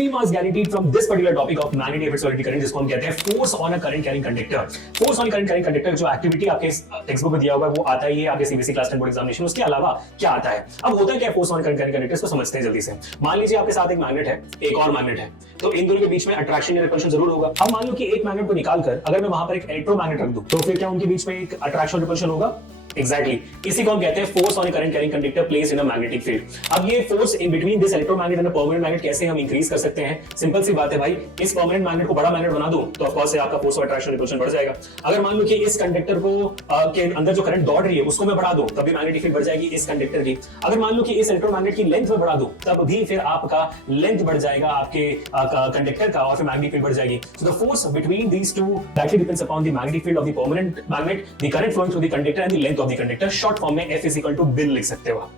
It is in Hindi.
3 marks guaranteed from this particular topic of magnetic effects or current, जिसको हम कहते हैं force on a current carrying conductor. Force on current carrying conductor जो एक्टिविटी आपके टेक्स्ट बुक में दिया हुआ है वो आता ही है आपके सीबीएसई क्लास 10 बोर्ड एग्जामिनेशन। उसके अलावा क्या आता है, अब होता है क्या force on current carrying conductor, इसको समझते हैं जल्दी से। मान लीजिए आपके साथ एक मैग्नेट है, एक और मैग्नेट है, तो इन दोनों के बीच में अट्रैक्शन या रिपल्शन जरूर होगा। अब मान लो कि एक मैग्नेट को निकालकर अगर मैं वहां पर एक इलेक्ट्रोमैग्नेट रख दूं, तो फिर क्या उनके बीच में एक अट्रैक्शन रिपल्शन होगा? एग्जैक्टली इसी को हम कहते हैं force on current carrying conductor place in a magnetic field. अब ये force in between this electromagnet and permanent magnet कैसे हम इंक्रीज कर सकते हैं? सिंपल सी बात है भाई, इस परमानेंट मैग्नेट को बड़ा मैग्नेट बना दूं तो ऑफ कोर्स आपका फोर्स ऑफ अट्रैक्शन रिपल्शन बढ़ जाएगा। अगर मान लो कि इस कंडक्टर को के अंदर जो करंट दौड़ रही है उसको मैं बढ़ा दूं तब भी मैग्नेटिक फील्ड बढ़ जाएगी इस कंडक्टर की। अगर मान लो कि इस इलेक्ट्रोमैग्नेट की लेंथ में बढ़ा दूं तब भी फिर आपका लेंथ बढ़ जाएगा आपके कंडक्टर का और फिर मैग्नेटिक फील्ड बढ़ जाएगी। So the force between these two directly depends upon the magnetic field of the permanent magnet, the current flowing through the conductor and the length of the conductor. Short form में F is equal to BIL लिख सकते हो आप।